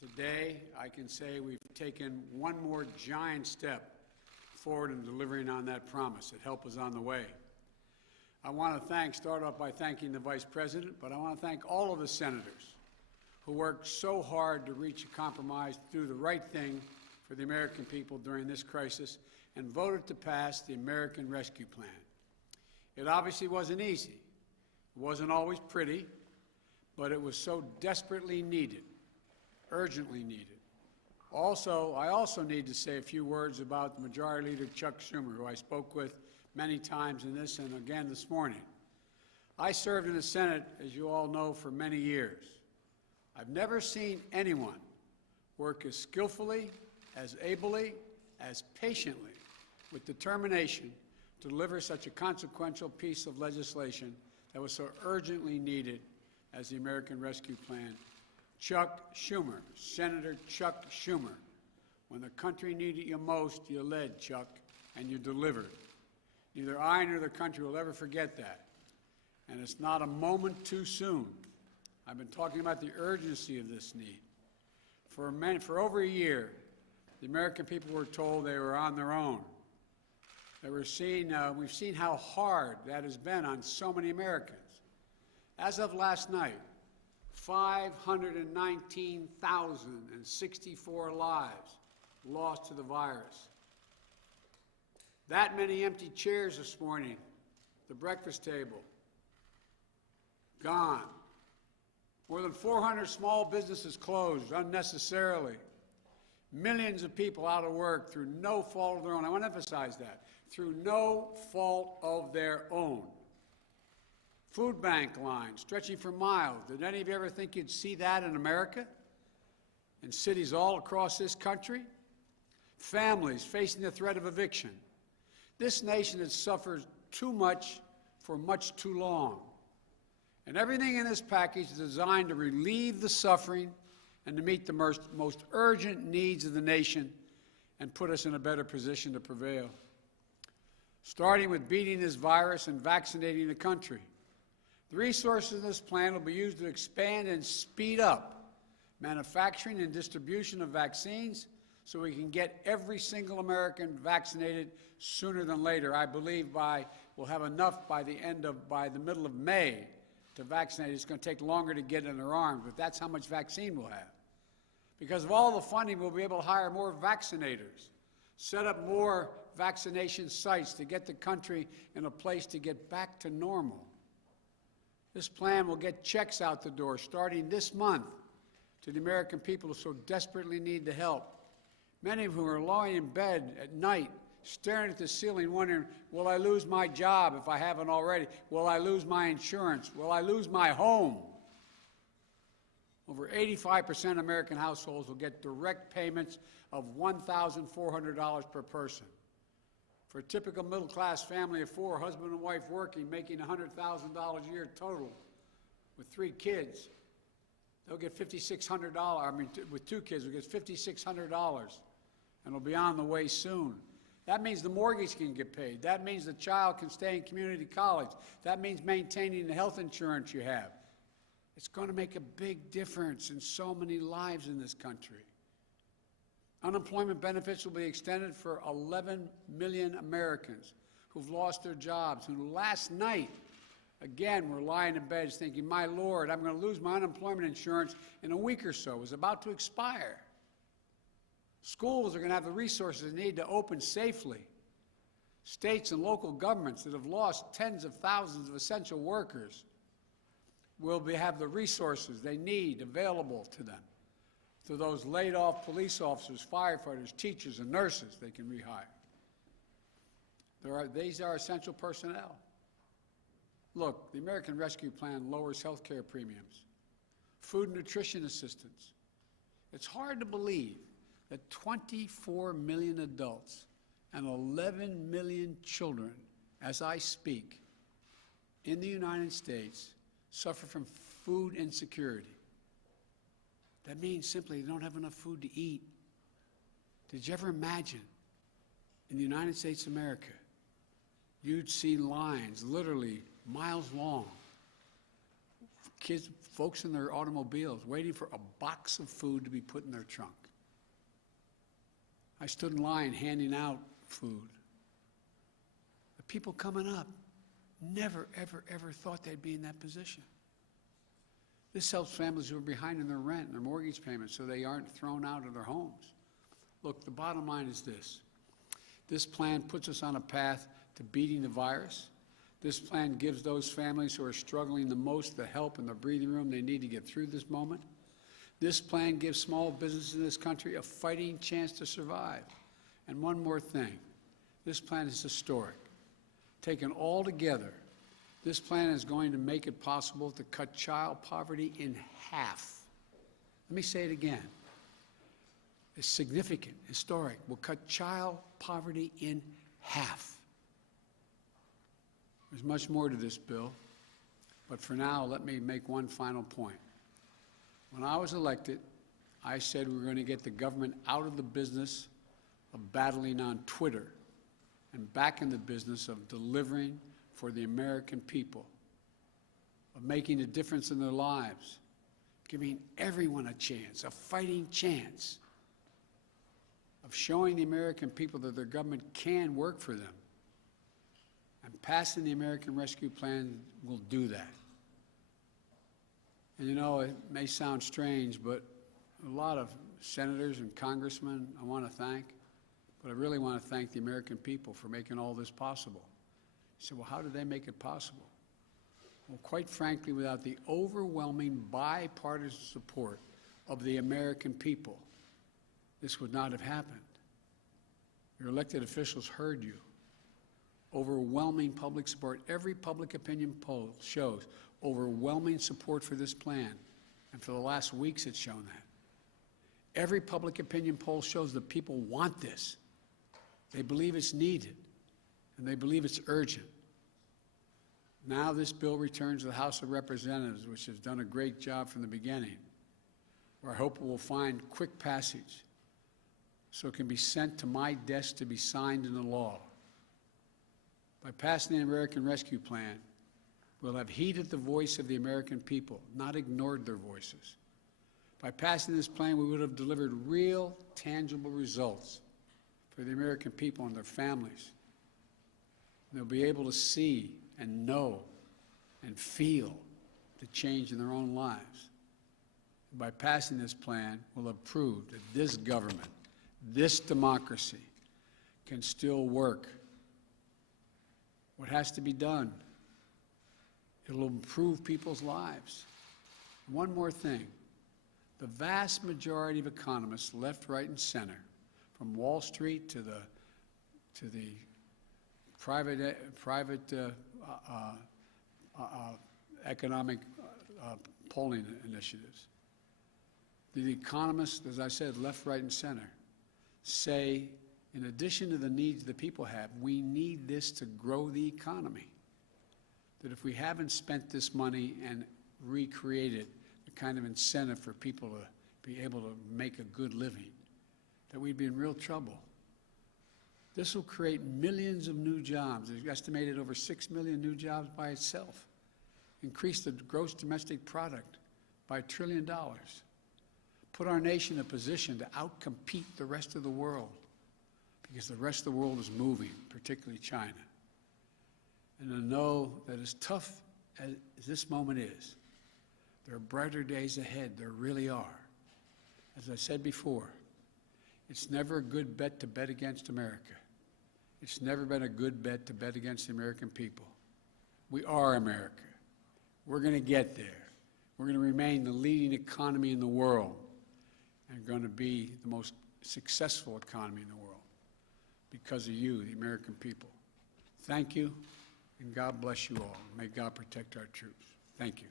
Today, I can say we've taken one more giant step forward in delivering on that promise that help is on the way. I want to start off by thanking the Vice President, but I want to thank all of the senators who worked so hard to reach a compromise, to do the right thing for the American people during this crisis, and voted to pass the American Rescue Plan. It obviously wasn't easy. It wasn't always pretty, but it was so desperately needed, urgently needed. I also need to say a few words about Majority Leader Chuck Schumer, who I spoke with many times in this and again this morning. I served in the Senate, as you all know, for many years. I've never seen anyone work as skillfully, as ably, as patiently, with determination to deliver such a consequential piece of legislation that was so urgently needed as the American Rescue Plan. Chuck Schumer, Senator Chuck Schumer. When the country needed you most, you led, Chuck, and you delivered. Neither I nor the country will ever forget that. And it's not a moment too soon. I've been talking about the urgency of this need. For over a year, the American people were told they were on their own. We've seen how hard that has been on so many Americans. As of last night, 519,064 lives lost to the virus. That many empty chairs this morning, the breakfast table, gone. More than 400 small businesses closed unnecessarily. Millions of people out of work through no fault of their own. I want to emphasize that. Through no fault of their own. Food bank lines stretching for miles. Did any of you ever think you'd see that in America? In cities all across this country? Families facing the threat of eviction. This nation has suffered too much for much too long. And everything in this package is designed to relieve the suffering and to meet the most urgent needs of the nation and put us in a better position to prevail. Starting with beating this virus and vaccinating the country. The resources in this plan will be used to expand and speed up manufacturing and distribution of vaccines so we can get every single American vaccinated sooner than later. I believe we'll have enough by the middle of May to vaccinate. It's going to take longer to get in their arms, but that's how much vaccine we'll have. Because of all the funding, we'll be able to hire more vaccinators, set up more vaccination sites to get the country in a place to get back to normal. This plan will get checks out the door starting this month to the American people who so desperately need the help. Many of whom are lying in bed at night, staring at the ceiling, wondering, will I lose my job if I haven't already? Will I lose my insurance? Will I lose my home? Over 85% of American households will get direct payments of $1,400 per person. For a typical middle-class family of four, husband and wife working, making $100,000 a year total, with 3 kids, they'll get $5,600. I mean, with 2 kids, they'll get $5,600, and it'll be on the way soon. That means the mortgage can get paid. That means the child can stay in community college. That means maintaining the health insurance you have. It's going to make a big difference in so many lives in this country. Unemployment benefits will be extended for 11 million Americans who've lost their jobs, who last night, again, were lying in bed thinking, my Lord, I'm going to lose my unemployment insurance in a week or so. It was about to expire. Schools are going to have the resources they need to open safely. States and local governments that have lost tens of thousands of essential workers will have the resources they need available to them. To those laid-off police officers, firefighters, teachers, and nurses they can rehire. These are essential personnel. Look, the American Rescue Plan lowers health care premiums, food and nutrition assistance. It's hard to believe that 24 million adults and 11 million children, as I speak, in the United States suffer from food insecurity. That means simply they don't have enough food to eat. Did you ever imagine in the United States of America, you'd see lines literally miles long kids, folks in their automobiles waiting for a box of food to be put in their trunk. I stood in line handing out food. The people coming up never, ever, ever thought they'd be in that position. This helps families who are behind in their rent and their mortgage payments so they aren't thrown out of their homes. Look, the bottom line is this. This plan puts us on a path to beating the virus. This plan gives those families who are struggling the most the help and the breathing room they need to get through this moment. This plan gives small businesses in this country a fighting chance to survive. And one more thing, this plan is historic. Taken all together, this plan is going to make it possible to cut child poverty in half. Let me say it again. It's significant, historic. We'll cut child poverty in half. There's much more to this bill, but for now, let me make one final point. When I was elected, I said we were going to get the government out of the business of battling on Twitter and back in the business of delivering for the American people, of making a difference in their lives, giving everyone a chance, a fighting chance, of showing the American people that their government can work for them. And passing the American Rescue Plan will do that. And you know, it may sound strange, but a lot of senators and congressmen I want to thank, but I really want to thank the American people for making all this possible. You say, well, how did they make it possible? Well, quite frankly, without the overwhelming bipartisan support of the American people, this would not have happened. Your elected officials heard you. Overwhelming public support. Every public opinion poll shows overwhelming support for this plan. And for the last weeks, it's shown that. Every public opinion poll shows that people want this. They believe it's needed, and they believe it's urgent. Now this bill returns to the House of Representatives, which has done a great job from the beginning, where I hope it will find quick passage so it can be sent to my desk to be signed into law. By passing the American Rescue Plan, we'll have heeded the voice of the American people, not ignored their voices. By passing this plan, we would have delivered real, tangible results for the American people and their families. They'll be able to see and know and feel the change in their own lives. And by passing this plan, we'll have proved that this government, this democracy, can still work. What has to be done? It'll improve people's lives. One more thing. The vast majority of economists, left, right, and center, from Wall Street to the private economic polling initiatives, the economists, as I said, left, right, and center, say, in addition to the needs the people have, we need this to grow the economy. That if we haven't spent this money and recreated the kind of incentive for people to be able to make a good living, that we'd be in real trouble. This will create millions of new jobs. There's estimated over 6 million new jobs by itself. Increase the gross domestic product by $1 trillion. Put our nation in a position to outcompete the rest of the world, because the rest of the world is moving, particularly China. And to know that as tough as this moment is, there are brighter days ahead. There really are. As I said before, it's never a good bet to bet against America. It's never been a good bet to bet against the American people. We are America. We're going to get there. We're going to remain the leading economy in the world and going to be the most successful economy in the world because of you, the American people. Thank you, and God bless you all. May God protect our troops. Thank you.